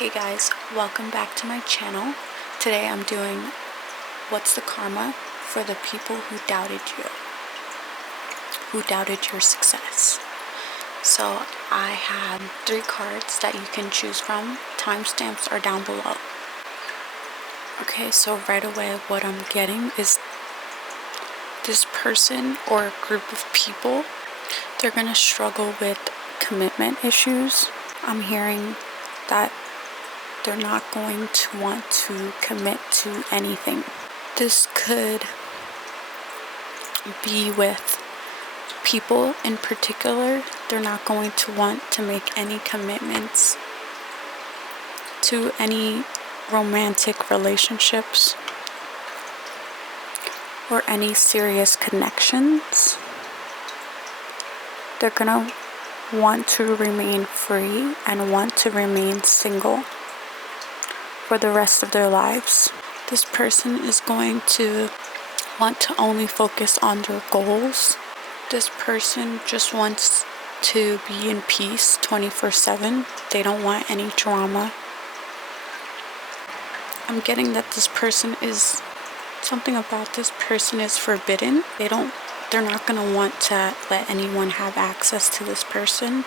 Hey guys, welcome back to my channel. Today I'm doing what's the karma for the people who doubted you, who doubted your success. So I have 3 cards that you can choose from. Timestamps are down below. Okay, so right away what I'm getting is this person or a group of people, they're gonna struggle with commitment issues. I'm hearing that they're not going to want to commit to anything. This could be with people in particular. They're not going to want to make any commitments to any romantic relationships or any serious connections. They're gonna want to remain free and want to remain single for the rest of their lives. This person is going to want to only focus on their goals. This person just wants to be in peace 24/7. They don't want any drama. I'm getting that this person is, something about this person is forbidden. They're not going to want to let anyone have access to this person.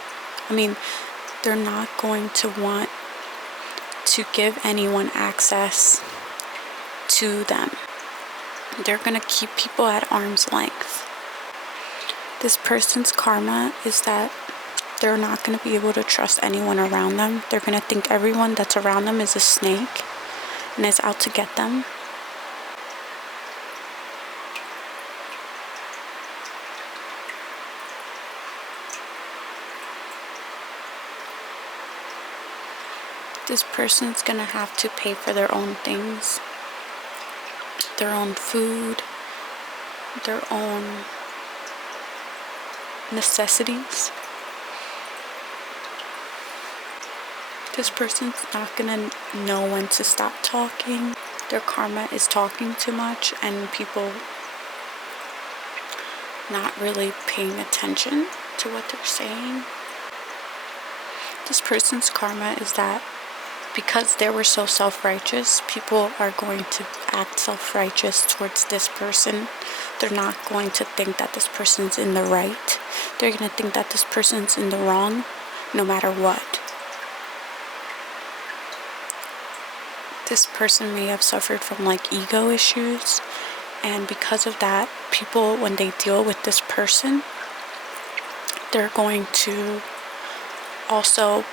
They're not going to want to give anyone access to them. They're going to keep people at arm's length. This person's karma is that they're not going to be able to trust anyone around them. They're going to think everyone that's around them is a snake and is out to get them. This person's gonna have to pay for their own things, their own food, their own necessities. This person's not gonna know when to stop talking. Their karma is talking too much and people not really paying attention to what they're saying. This person's karma is that because they were so self-righteous, people are going to act self-righteous towards this person. They're not going to think that this person's in the right. They're going to think that this person's in the wrong, no matter what. This person may have suffered from ego issues, and because of that, people, when they deal with this person, they're going to also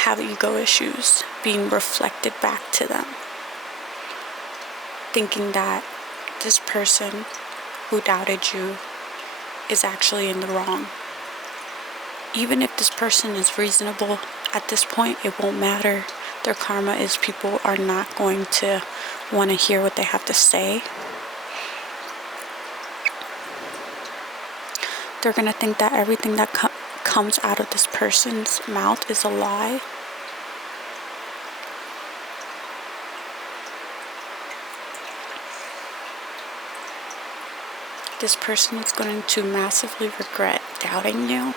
have ego issues being reflected back to them, thinking that this person who doubted you is actually in the wrong. Even if this person is reasonable, at this point it won't matter. Their karma is people are not going to want to hear what they have to say. They're going to think that everything that comes out of this person's mouth is a lie. This person is going to massively regret doubting you.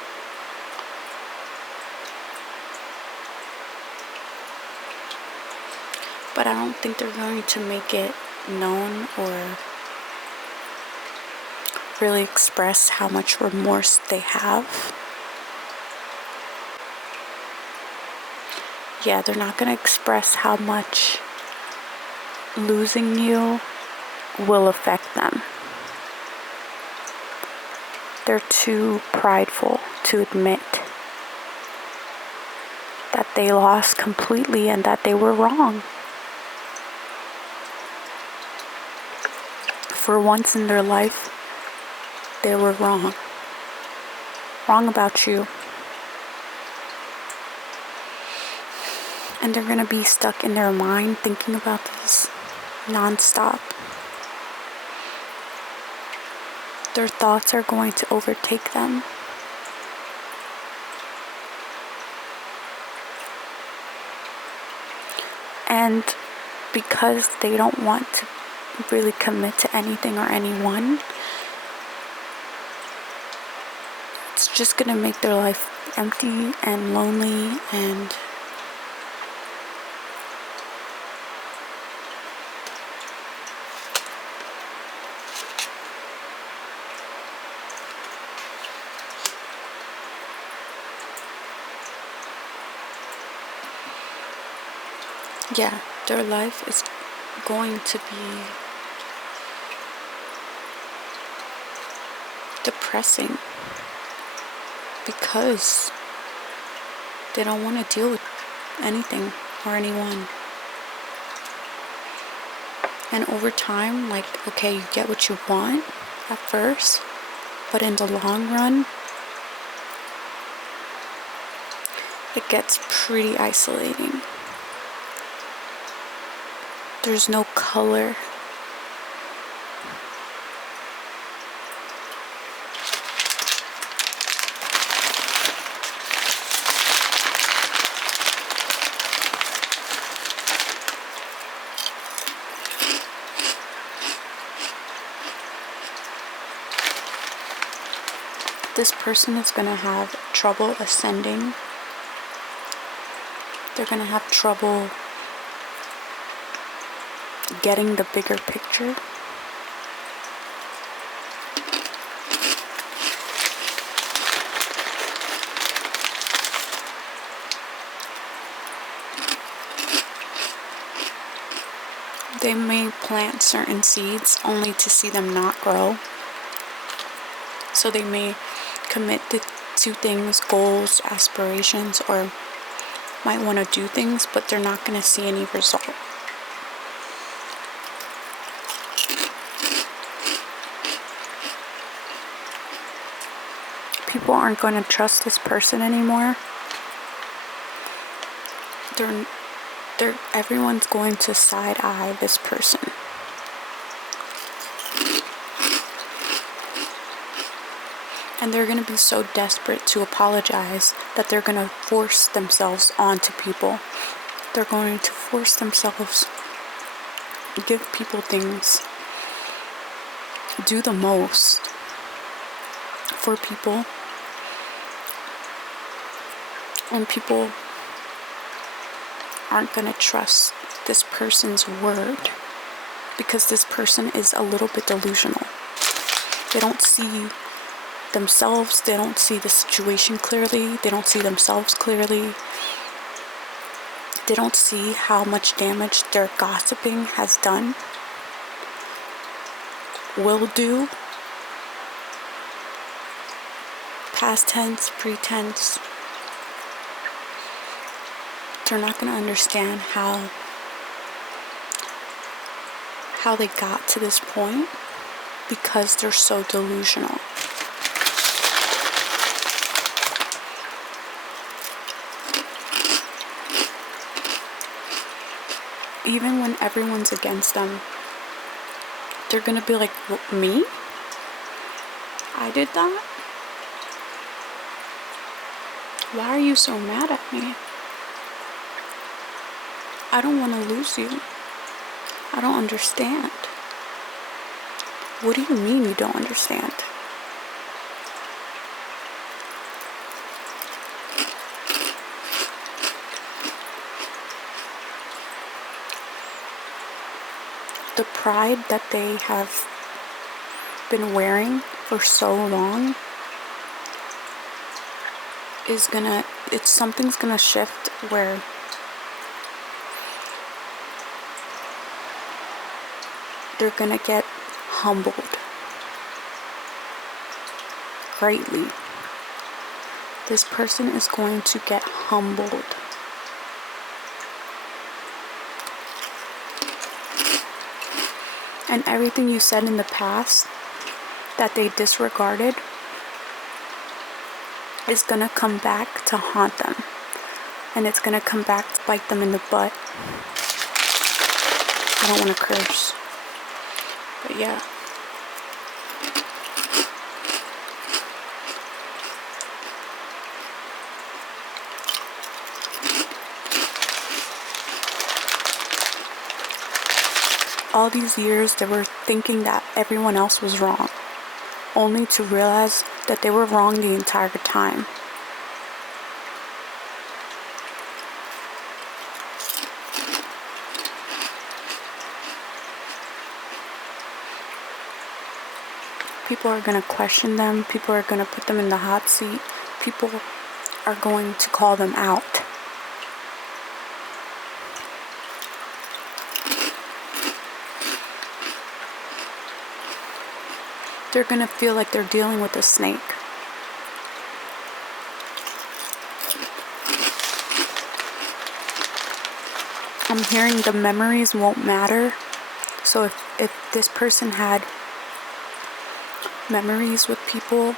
But I don't think they're going to make it known or really express how much remorse they have. Yeah, they're not going to express how much losing you will affect them. They're too prideful to admit that they lost completely and that they were wrong. For once in their life, they were wrong. Wrong about you. And they're going to be stuck in their mind thinking about this nonstop. Their thoughts are going to overtake them. And because they don't want to really commit to anything or anyone, it's just going to make their life empty and lonely and Yeah, their life is going to be depressing because they don't want to deal with anything or anyone. And over time, like, okay, you get what you want at first, but in the long run, it gets pretty isolating. There's no color. This person is going to have trouble ascending. They're going to have trouble getting the bigger picture. They may plant certain seeds only to see them not grow. So they may commit to things, goals, aspirations, or might want to do things, but they're not going to see any result. People aren't going to trust this person anymore. Everyone's going to side-eye this person. And they're going to be so desperate to apologize that they're going to force themselves onto people. They're going to force themselves, give people things, do the most for people. And people aren't going to trust this person's word because this person is a little bit delusional. They don't see themselves, they don't see the situation clearly, they don't see themselves clearly, they don't see how much damage their gossiping has done, will do, past tense, pretense. They're not going to understand how they got to this point because they're so delusional. Even when everyone's against them, they're gonna be like, me? I did that? Why are you so mad at me? I don't want to lose you. I don't understand. What do you mean you don't understand? The pride that they have been wearing for so long something's gonna shift where they're gonna get humbled greatly. This person is going to get humbled. And everything you said in the past that they disregarded is going to come back to haunt them. And it's going to come back to bite them in the butt. I don't want to curse. But yeah. All these years they were thinking that everyone else was wrong, only to realize that they were wrong the entire time. People are going to question them. People are going to put them in the hot seat. People are going to call them out. they're gonna feel like they're dealing with a snake. I'm hearing the memories won't matter. So if this person had memories with people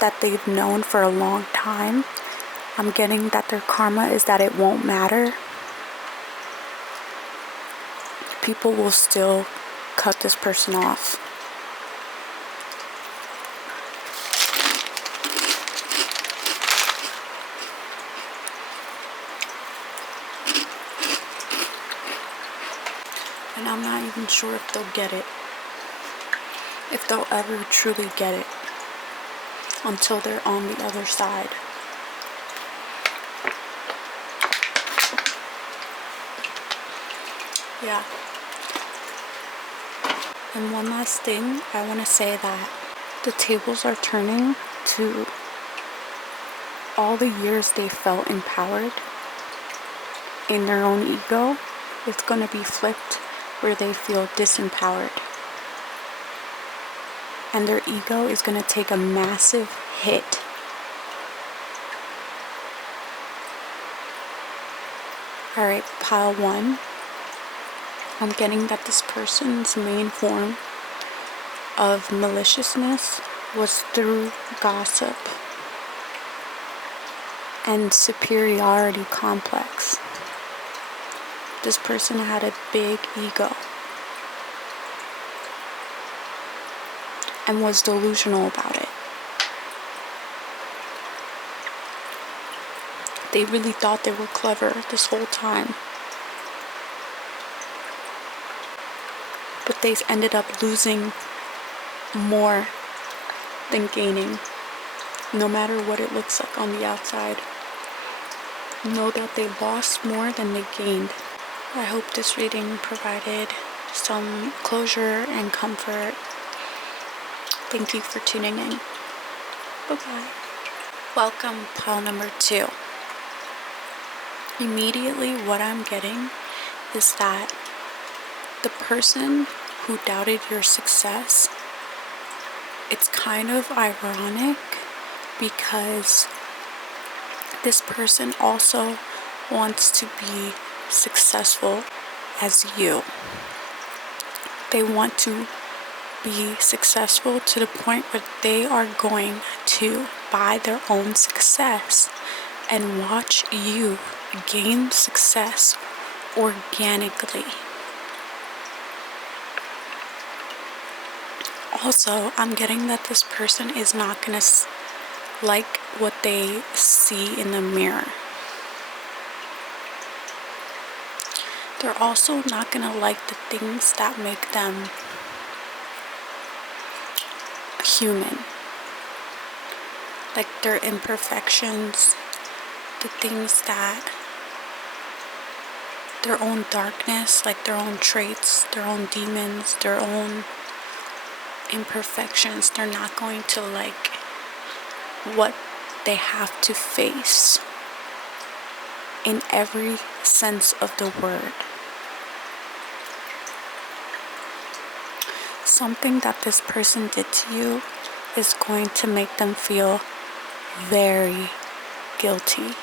that they've known for a long time, I'm getting that their karma is that it won't matter. People will still cut this person off. And I'm not even sure if they'll get it. If they'll ever truly get it. Until they're on the other side. Yeah. And one last thing, I want to say that the tables are turning to all the years they felt empowered in their own ego. It's going to be flipped where they feel disempowered. And their ego is going to take a massive hit. Alright, pile 1. I'm getting that this person's main form of maliciousness was through gossip and superiority complex. This person had a big ego and was delusional about it. They really thought they were clever this whole time. But they ended up losing more than gaining, no matter what it looks like on the outside. Know that they lost more than they gained. I hope this reading provided some closure and comfort. Thank you for tuning in. Bye-bye. Welcome, pile number 2. Immediately what I'm getting is that the person who doubted your success, it's kind of ironic because this person also wants to be successful as you. They want to be successful to the point where they are going to buy their own success and watch you gain success organically. Also, I'm getting that this person is not going to like what they see in the mirror. They're also not going to like the things that make them human. Like their imperfections, the things that, their own darkness, like their own traits, their own demons, their own imperfections. They're not going to like what they have to face in every sense of the word. Something that this person did to you is going to make them feel very guilty.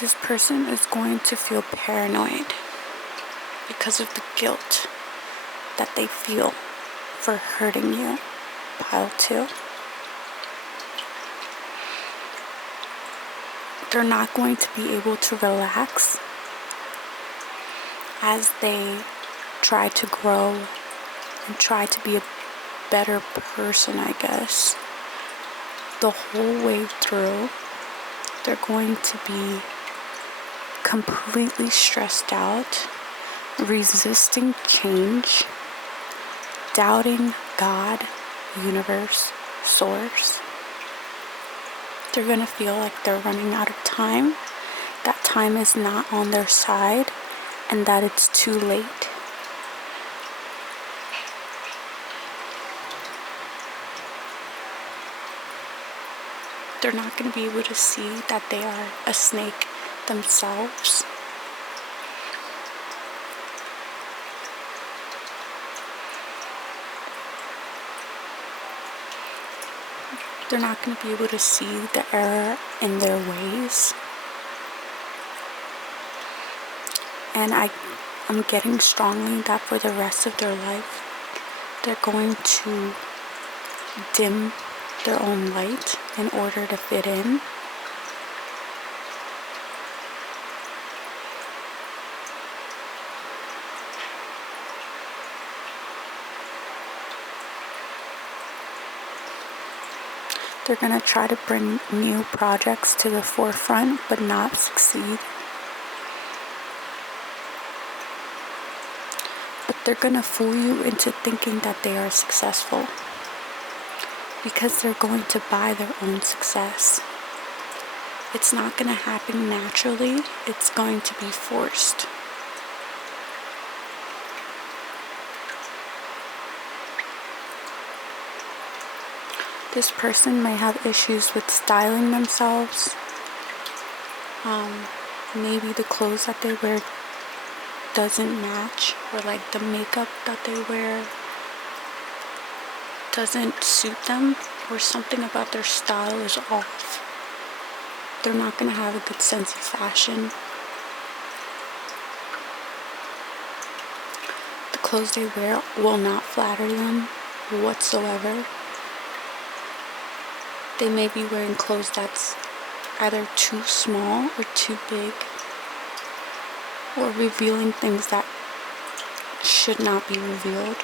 This person is going to feel paranoid because of the guilt that they feel for hurting you. Pile 2. They're not going to be able to relax as they try to grow and try to be a better person, I guess. The whole way through, they're going to be completely stressed out, resisting change, doubting God, universe, source. They're going to feel like they're running out of time, that time is not on their side, and that it's too late. They're not going to be able to see that they are a snake themselves. They're not going to be able to see the error in their ways. And I'm getting strongly that for the rest of their life, they're going to dim their own light in order to fit in. They're going to try to bring new projects to the forefront, but not succeed. But they're going to fool you into thinking that they are successful, because they're going to buy their own success. It's not going to happen naturally. It's going to be forced. This person may have issues with styling themselves. Maybe the clothes that they wear doesn't match, or like the makeup that they wear doesn't suit them, or something about their style is off. They're not going to have a good sense of fashion. The clothes they wear will not flatter them whatsoever. They may be wearing clothes that's either too small or too big, or revealing things that should not be revealed.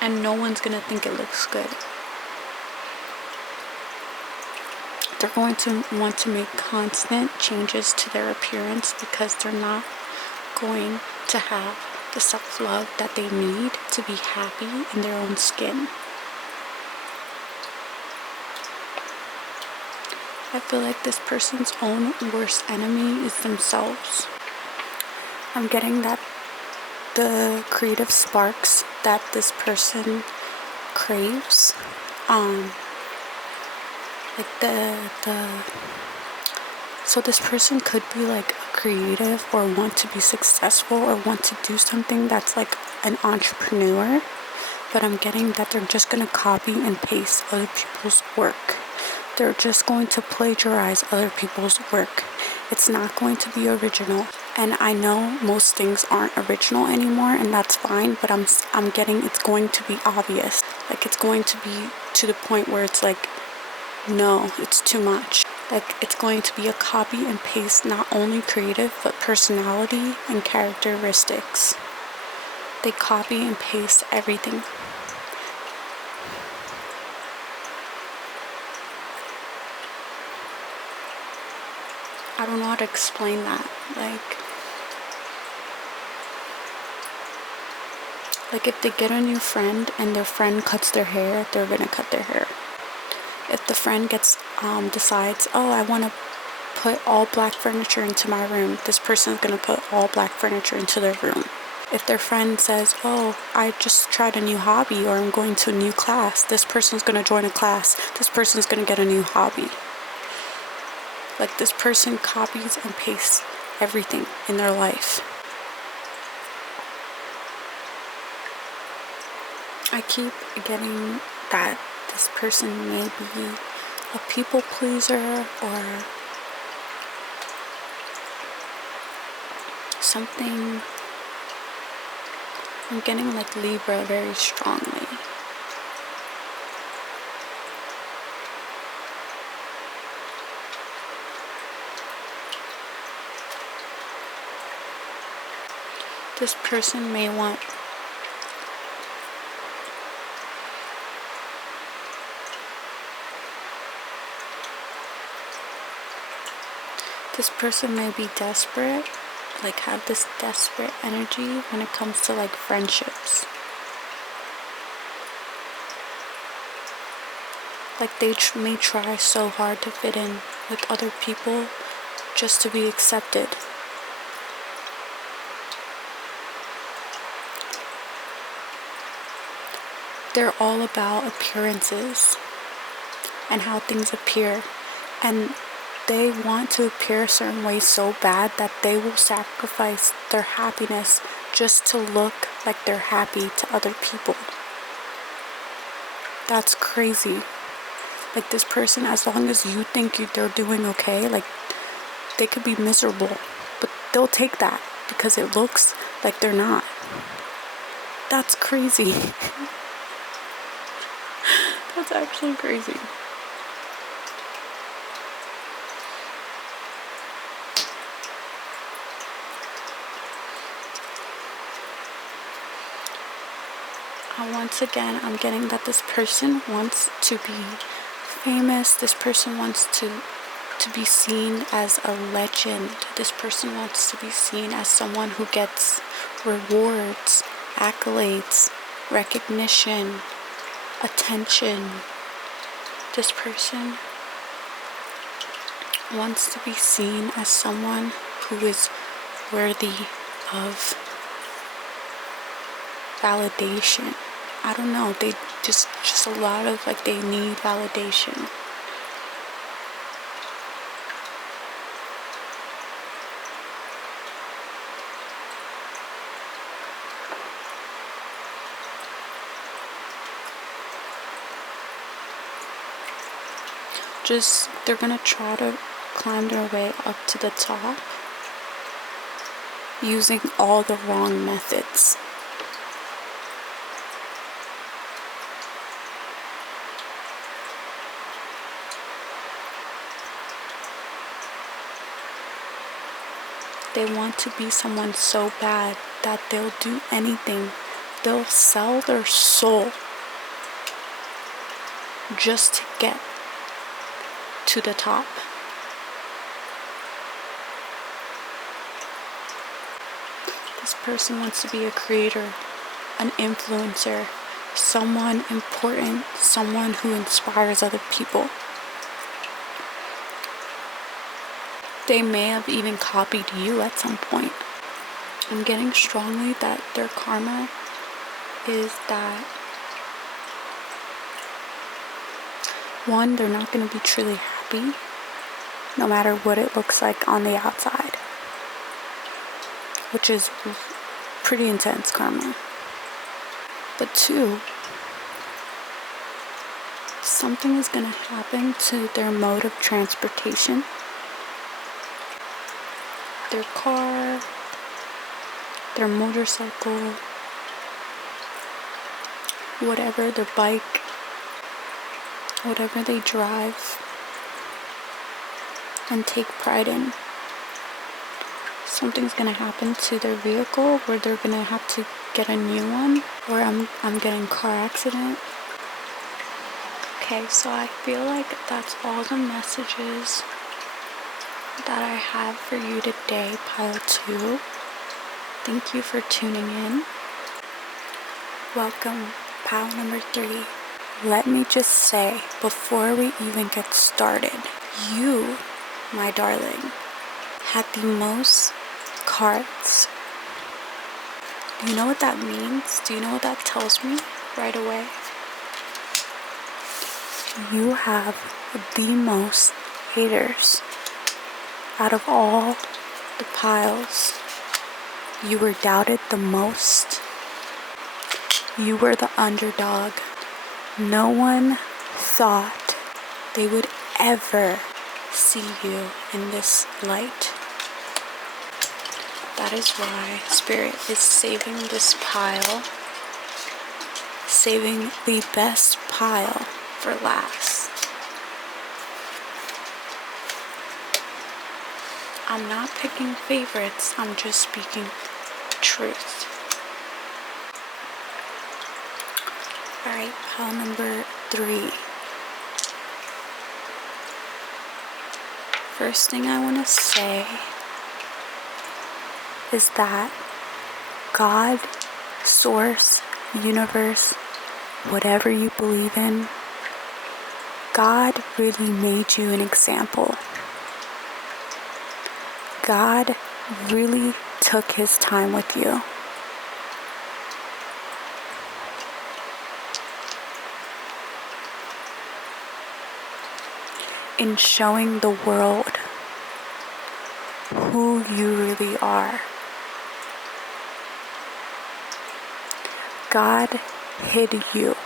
And no one's gonna think it looks good. They're going to want to make constant changes to their appearance because they're not going to have the self-love that they need to be happy in their own skin. I feel like this person's own worst enemy is themselves. I'm getting that the creative sparks that this person craves, so this person could be like a creative, or want to be successful, or want to do something that's like an entrepreneur, but I'm getting that they're just going to copy and paste other people's work. They're just going to plagiarize other people's work. It's not going to be original. And I know most things aren't original anymore, and that's fine, but I'm getting it's going to be obvious. Like, it's going to be to the point where it's like, no, it's too much. Like, it's going to be a copy and paste, not only creative, but personality and characteristics. They copy and paste everything. I don't know how to explain that. Like if they get a new friend and their friend cuts their hair, they're gonna cut their hair. If the friend decides, oh, I want to put all black furniture into my room, this person's gonna put all black furniture into their room. If their friend says, oh, I just tried a new hobby, or I'm going to a new class, this person's gonna join a class. This person's gonna get a new hobby. Like, this person copies and pastes everything in their life. I keep getting that this person may be a people pleaser, or something. I'm getting like Libra very strongly. This person may want be desperate, like have this desperate energy when it comes to like friendships. Like they may try so hard to fit in with other people just to be accepted. They're all about appearances and how things appear. And they want to appear a certain way so bad that they will sacrifice their happiness just to look like they're happy to other people. That's crazy. Like, this person, as long as you think they're doing okay, like, they could be miserable, but they'll take that because it looks like they're not. That's crazy. That's actually crazy. Once again, I'm getting that this person wants to be famous. This person wants to be seen as a legend. This person wants to be seen as someone who gets rewards, accolades, recognition, attention. This person wants to be seen as someone who is worthy of validation. I don't know, they just a lot of, like, they need validation. They're gonna try to climb their way up to the top using all the wrong methods. They want to be someone so bad that they'll do anything. They'll sell their soul just to get to the top. This person wants to be a creator, an influencer, someone important, someone who inspires other people. They may have even copied you at some point. I'm getting strongly that their karma is that, one, they're not going to be truly happy, no matter what it looks like on the outside, which is pretty intense karma. But two, something is going to happen to their mode of transportation. Their car, their motorcycle, whatever, their bike, whatever they drive and take pride in. Something's gonna happen to their vehicle where they're gonna have to get a new one, or I'm getting car accident. Okay, so I feel like that's all the messages that I have for you today, pile 2. Thank you for tuning in. Welcome, pile number 3. Let me just say, before we even get started, you, my darling, had the most cards. Do you know what that means? Do you know what that tells me right away? You have the most haters. Out of all the piles, you were doubted the most. You were the underdog. No one thought they would ever see you in this light. That is why Spirit is saving this pile, saving the best pile for last. I'm not picking favorites, I'm just speaking truth. Alright, pile number 3. First thing I want to say is that God, Source, Universe, whatever you believe in, God really made you an example. God really took his time with you. In showing the world who you really are. God hid you.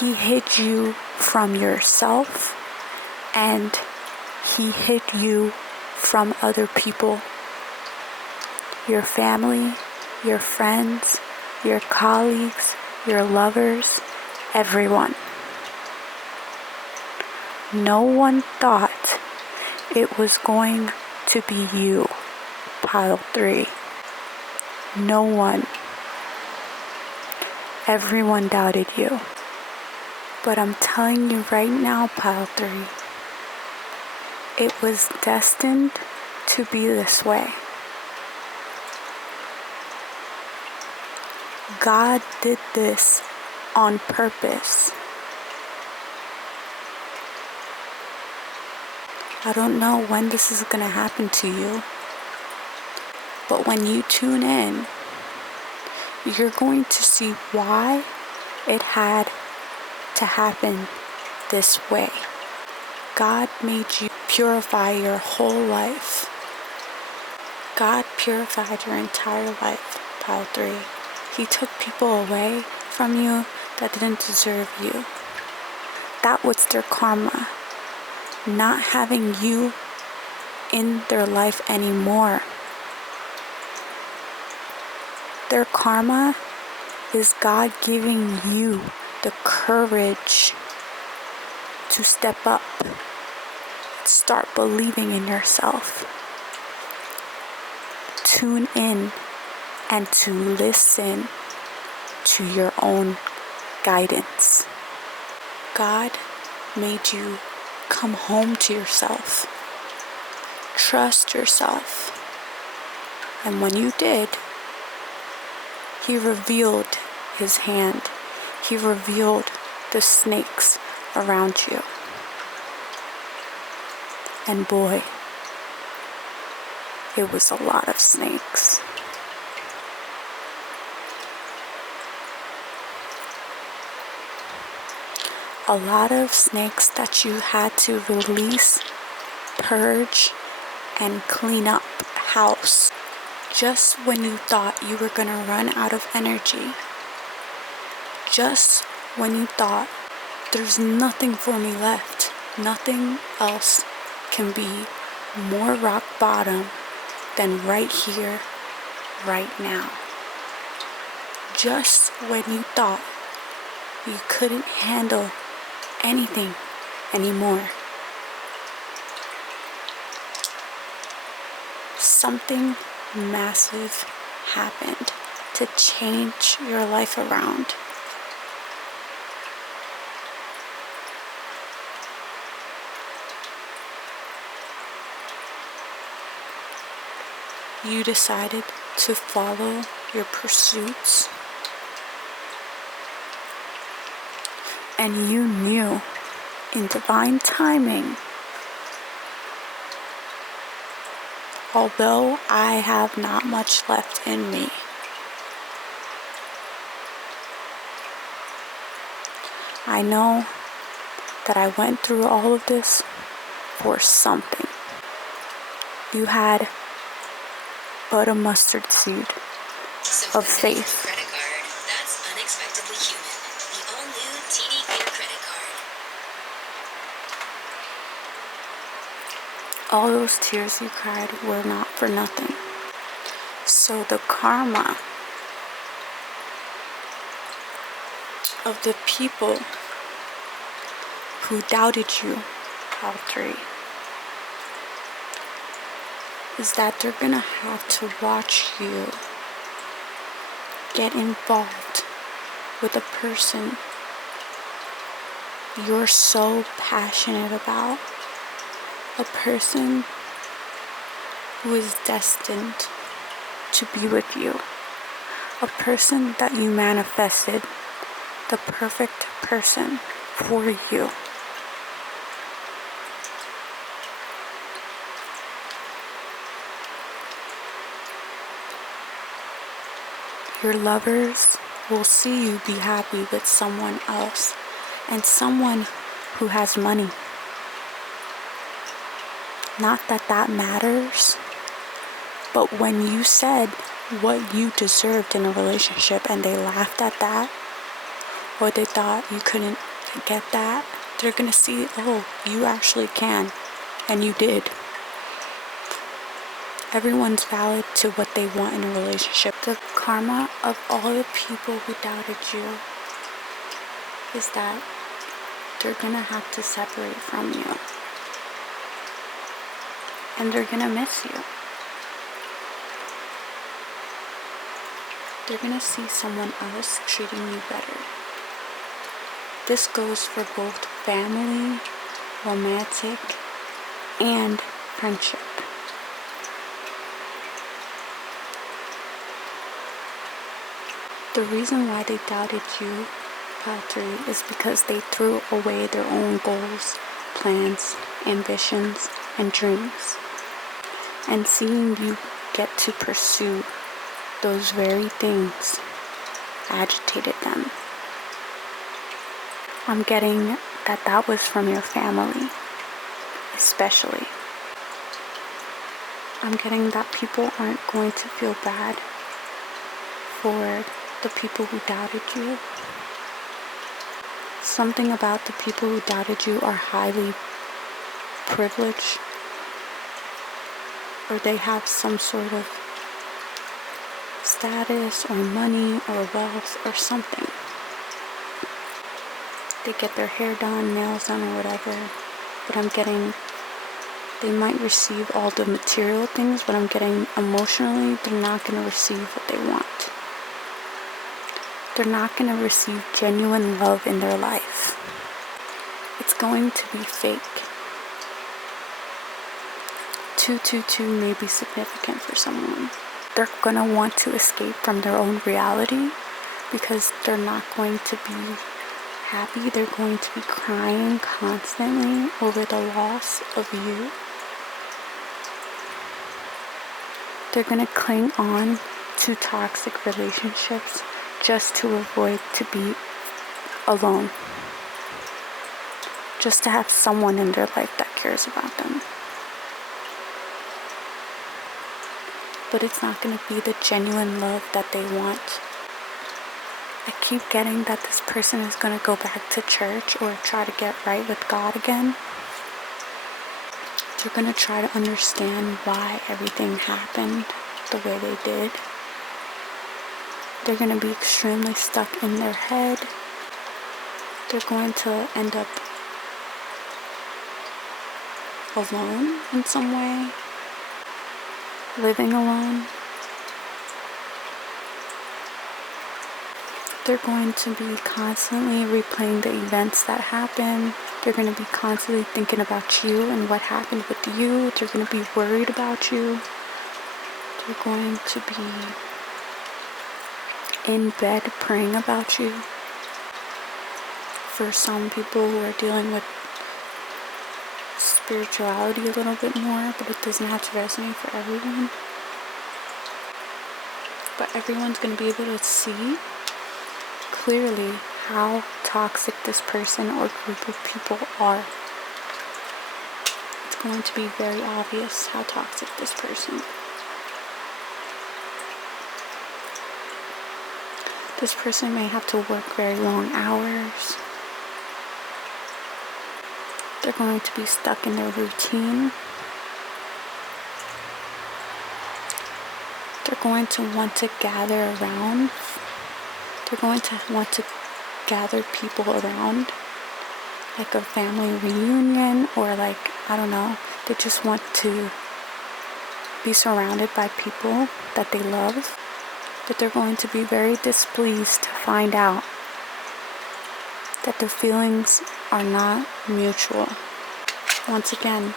He hid you from yourself, and He hid you from other people. Your family, your friends, your colleagues, your lovers, everyone. No one thought it was going to be you, pile 3. No one. Everyone doubted you. But I'm telling you right now, pile 3, it was destined to be this way. God did this on purpose. I don't know when this is going to happen to you, but when you tune in, you're going to see why it had to happen this way. God made you purify your whole life. God purified your entire life, pile 3. He took people away from you that didn't deserve you. That was their karma. Not having you in their life anymore. Their karma is God giving you the courage to step up, start believing in yourself, tune in, and to listen to your own guidance. God made you come home to yourself. Trust yourself. And when you did, He revealed His hand. He revealed the snakes around you. And boy, it was a lot of snakes. A lot of snakes that you had to release, purge, and clean up house. Just when you thought you were gonna run out of energy. Just when you thought there's nothing for me left. Nothing else can be more rock bottom than right here, right now. Just when you thought you couldn't handle anything anymore. Something massive happened to change your life around. You decided to follow your pursuits, and you knew in divine timing, although I have not much left in me, I know that I went through all of this for something. You had but a mustard seed of faith. Credit card that's unexpectedly human. The all-new TD Care credit card. All those tears you cried were not for nothing. So the karma of the people who doubted you, all 3, is that they're gonna have to watch you get involved with a person you're so passionate about, a person who is destined to be with you, a person that you manifested, the perfect person for you. Your lovers will see you be happy with someone else, and someone who has money. Not that that matters, but when you said what you deserved in a relationship and they laughed at that, or they thought you couldn't get that, they're gonna see, oh, you actually can, and you did. Everyone's valid to what they want in a relationship. The karma of all the people who doubted you is that they're gonna have to separate from you. And they're gonna miss you. They're gonna see someone else treating you better. This goes for both family, romantic, and friendship. The reason why they doubted you, Pile 3, is because they threw away their own goals, plans, ambitions, and dreams. And seeing you get to pursue those very things agitated them. I'm getting that that was from your family, especially. I'm getting that people aren't going to feel bad for the people who doubted you. Something about the people who doubted you are highly privileged, or they have some sort of status or money or wealth or something. They get their hair done, nails done, or whatever, but I'm getting they might receive all the material things, but I'm getting emotionally they're not going to receive what they want. They're not going to receive genuine love in their life. It's going to be fake. 222 may be significant for someone. They're going to want to escape from their own reality because they're not going to be happy. They're going to be crying constantly over the loss of you. They're going to cling on to toxic relationships just to avoid to be alone. Just to have someone in their life that cares about them. But it's not going to be the genuine love that they want. I keep getting that this person is going to go back to church or try to get right with God again. They're going to try to understand why everything happened the way they did. They're going to be extremely stuck in their head. They're going to end up alone in some way. Living alone. They're going to be constantly replaying the events that happened. They're going to be constantly thinking about you and what happened with you. They're going to be worried about you. They're going to be in bed praying about you. For some people who are dealing with spirituality a little bit more, but it doesn't have to resonate for everyone. But everyone's going to be able to see clearly how toxic this person or group of people are. It's going to be very obvious how toxic this person. This person may have to work very long hours. They're going to be stuck in their routine. They're going to want to gather around. They're going to want to gather people around, like a family reunion, or like, I don't know, they just want to be surrounded by people that they love. But they're going to be very displeased to find out that the feelings are not mutual. Once again,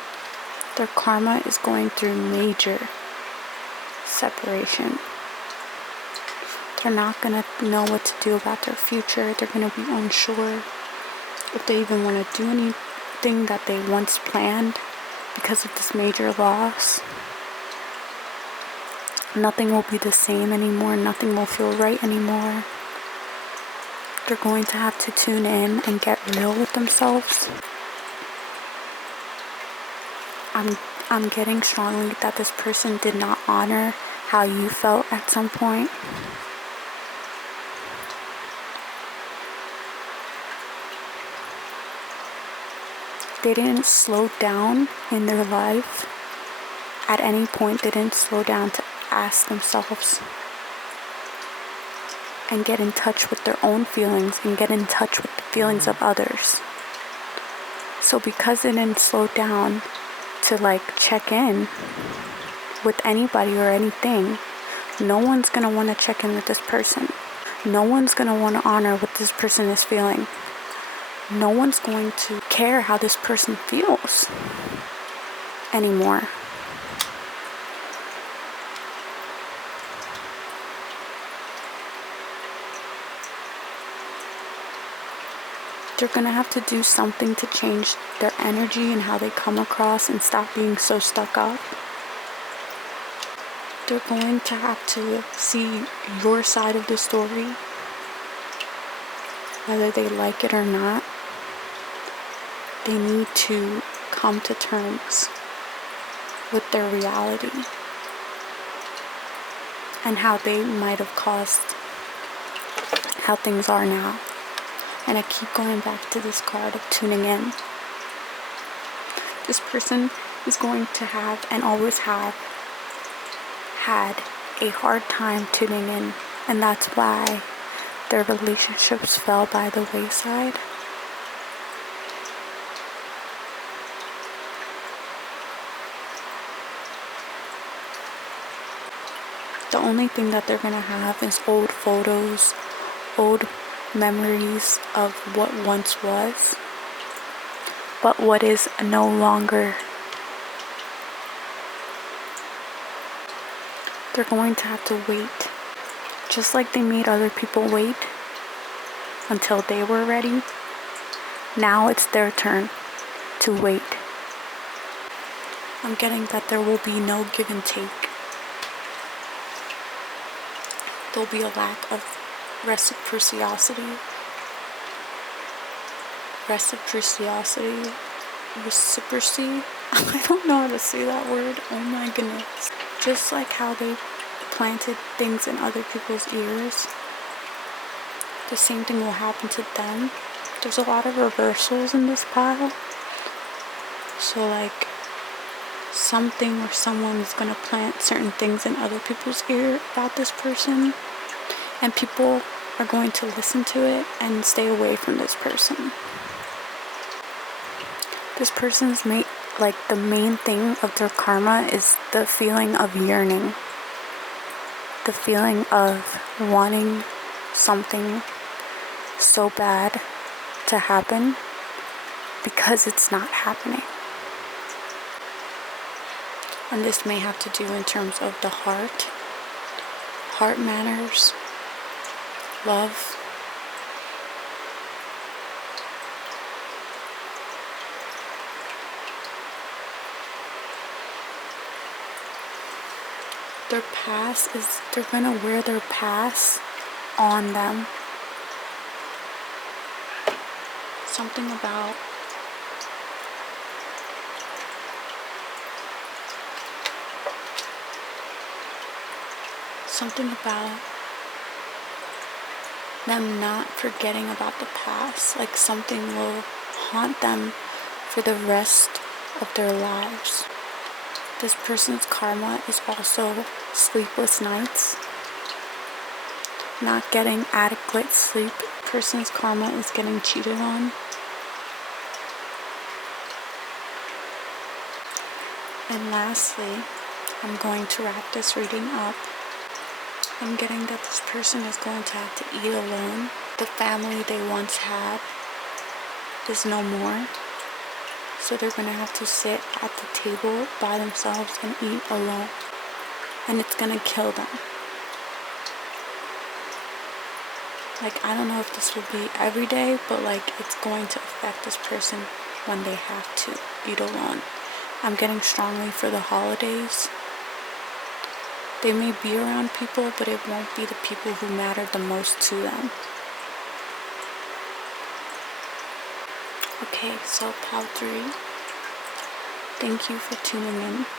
their karma is going through major separation. They're not going to know what to do about their future. They're going to be unsure if they even want to do anything that they once planned because of this major loss. Nothing will be the same anymore. Nothing will feel right anymore. They're going to have to tune in and get real with themselves. I'm getting strongly that this person did not honor how you felt at some point. They didn't slow down in their life. At any point, they didn't slow down to ask themselves and get in touch with their own feelings and get in touch with the feelings of others. So because they didn't slow down to check in with anybody or anything, no one's gonna want to check in with this person. No one's gonna want to honor what this person is feeling. No one's going to care how this person feels anymore. They're gonna have to do something to change their energy and how they come across and stop being so stuck up. They're going to have to see your side of the story, whether they like it or not. They need to come to terms with their reality and how they might have caused how things are now. And I keep going back to this card of tuning in. This person is going to have and always have had a hard time tuning in, and that's why their relationships fell by the wayside. The only thing that they're gonna have is old photos, old memories of what once was, but what is no longer. They're going to have to wait, just like they made other people wait until they were ready. Now it's their turn to wait. I'm getting that there will be no give and take. There'll be a lack of reciprocity. I don't know how to say that word. Oh my goodness. Just like how they planted things in other people's ears, the same thing will happen to them. There's a lot of reversals in this pile. So something or someone is going to plant certain things in other people's ear about this person, and people are going to listen to it and stay away from this person. This person's the main thing of their karma is the feeling of yearning, the feeling of wanting something so bad to happen because it's not happening. And this may have to do in terms of the heart matters, love. Their past is, they're gonna wear their past on them. Something about them not forgetting about the past. Something will haunt them for the rest of their lives. This person's karma is also sleepless nights, not getting adequate sleep. Person's karma is getting cheated on. And lastly, I'm going to wrap this reading up. I'm getting that this person is going to have to eat alone. The family they once had is no more. So they're going to have to sit at the table by themselves and eat alone. And it's going to kill them. I don't know if this will be every day, but it's going to affect this person when they have to eat alone. I'm getting strongly for the holidays. They may be around people, but it won't be the people who matter the most to them. Okay, so pile 3. Thank you for tuning in.